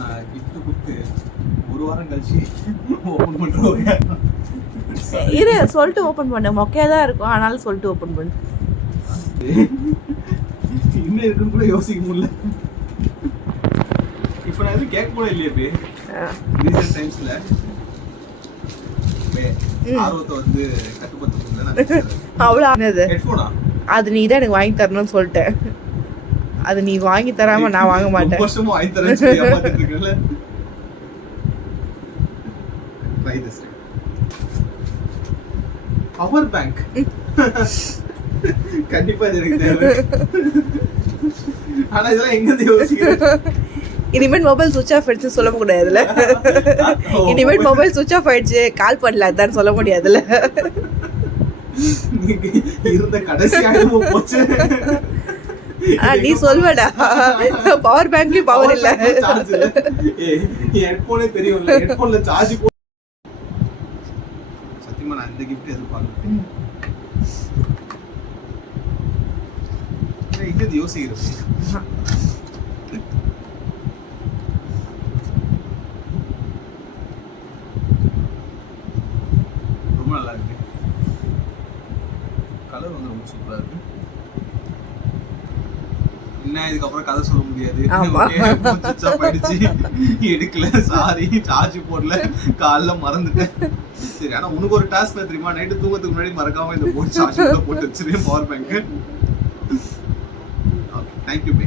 நான் கிஃப்ட் கொடுத்து ஒரு வாரம் கழிச்சு ஓப்பன் பண்ணுறோம். இரு சொல்லிட்டு ஓப்பன் பண்ணு. மொக்கையாக தான் இருக்கும், ஆனாலும் சொல்லிட்டு ஓப்பன் பண்ணு. இன்னும் இருக்குன்னு கூட யோசிக்க முடியல. இப்போ நான் எதுவும் கேட்க கூட இல்லையே பே ரீசெண்ட் டைம்ஸில் ஆர்வத்தை வந்து கட்டுப்படுத்த முடியல. அவ்வளோ ஆனது ஹெட்ஃபோனா அது நீ தான் எனக்கு வாங்கி தரணும்னு சொல்லிட்டேன். அது நீ வாங்கி தராம நான் வாங்க மாட்டேன். வருஷமும் வாங்கி தரேன்னு சொல்லி ஏமாத்திட்டு இருக்கல. Try this power bank. கண்டிப்பா இது எனக்கு தேவை. ஆனா இதெல்லாம் எங்க இருந்து யோசிக்கிறேன். இனிமேல் மொபைல் சுவிட்ச் ஆஃப் ஆயிடுச்சு சொல்ல முடியாதுல்ல. இனிமேல் மொபைல் சுவிட்ச் ஆஃப் ஆயிடுச்சு கால் பண்ணல அதான் சொல்ல முடியாதுல்ல. இருந்த கடைசி ஆயிடும் போச்சு. நீ சொல்வடா பவர் பேங்க்லயும் பவர் இல்ல. ஹெட்போனே தெரியும்ல, ஹெட்போன்ல சார்ஜ் போ. சத்தியமா நான் இந்த கிஃப்ட் எதிர்பார்க்கிறேன். இது யோசிக்கிறேன். ரொம்ப நல்லா இருக்கு. கலர் வந்து ரொம்ப சூப்பரா இருக்கு. என்ன இதுக்கப்புறம் கதை சொல்ல முடியாது. எடுக்கல, சாரி, சார்ஜ் போடல, காலைல மறந்துட்டேன். சரி, ஆனா உனக்கு ஒரு டாஸ்க் தெரியுமா, நைட்டு தூங்கத்துக்கு முன்னாடி மறக்காம இந்த போட்டு சார்ஜ் போட்டு வச்சிருக்கேன் பவர் பேங்க். தேங்க்யூ பே.